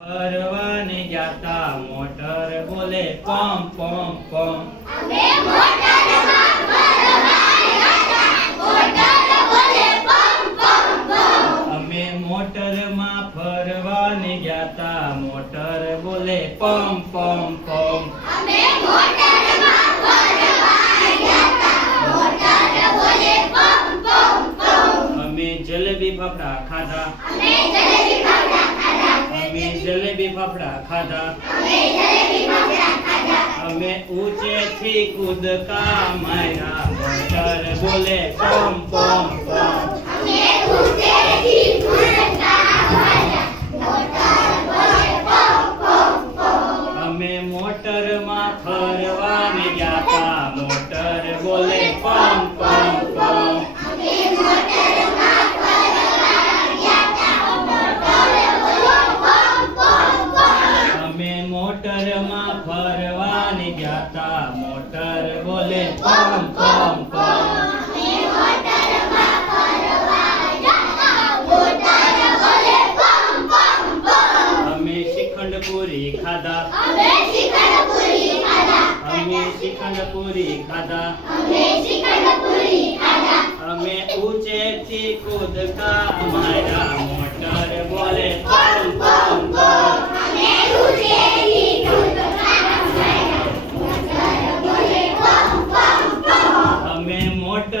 ફરવાની જાતા મોટર બોલે પમ પમ પમ. અમે ફરવાની મોટર બોલે પમ પમ પમ. અમે મોટરમાં ફરવાની જાતા મોટર બોલે પમ પમ પમ. અમે મોટરમાં ફરવાની હતા મોટર બોલે પમ પમ પમ. અમે જલેબી ફાફડા ખાધા. અમે જલેબી ખાધા અમે જલેબી ફાફડા ખાધા. અમે જલેબી ફાફડા ખાધા. અમે ઊંચેથી કૂદકા માર્યા. મોટર બોલે પમ પમ પમ અમે ઊંચેથી કૂદકા માર્યા. મોટર બોલે પમ પમ પમ અમે મોટરમાં ફરવાની ગયા ફરવાની મોટર બોલે પમ પમ પમ અમે શ્રીખંડ ખાધા. અમે શિખરપુરી ખાધા. અમે શ્રીખંડ પૂરી ખાધા અમે શિખરપુરી ખાધા કૂદકા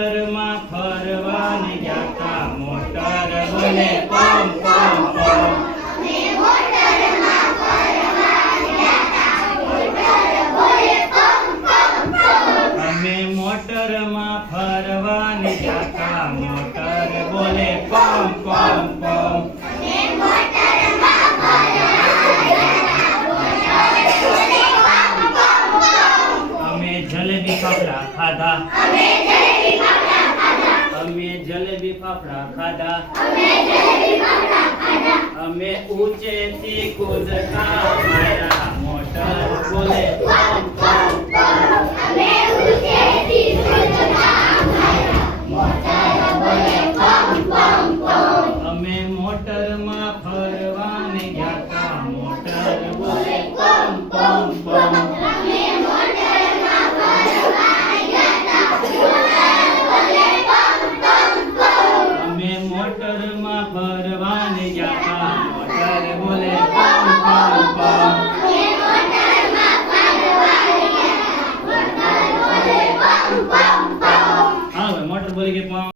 મોટરમાં ફરવાની ગયા મોટર બને પમ પમ પમ અમે મોટરમાં ફરવાની ગયા મોટર બોલે પમ જલેબી ફાફડા ખાધા. અમે જલેબી ફાફડા ખાધા. અમે જલેબી ફાફડા ખાધા. અમે જલેબી ફાફડા ખાધા. અમે ઊંચેથી કૂદતા મારા મોટર બોલે પમ પમ પમ અમે ઊંચેથી કૂદતા મારા મોટર બોલે પમ પમ પમ અમે મોટરમાં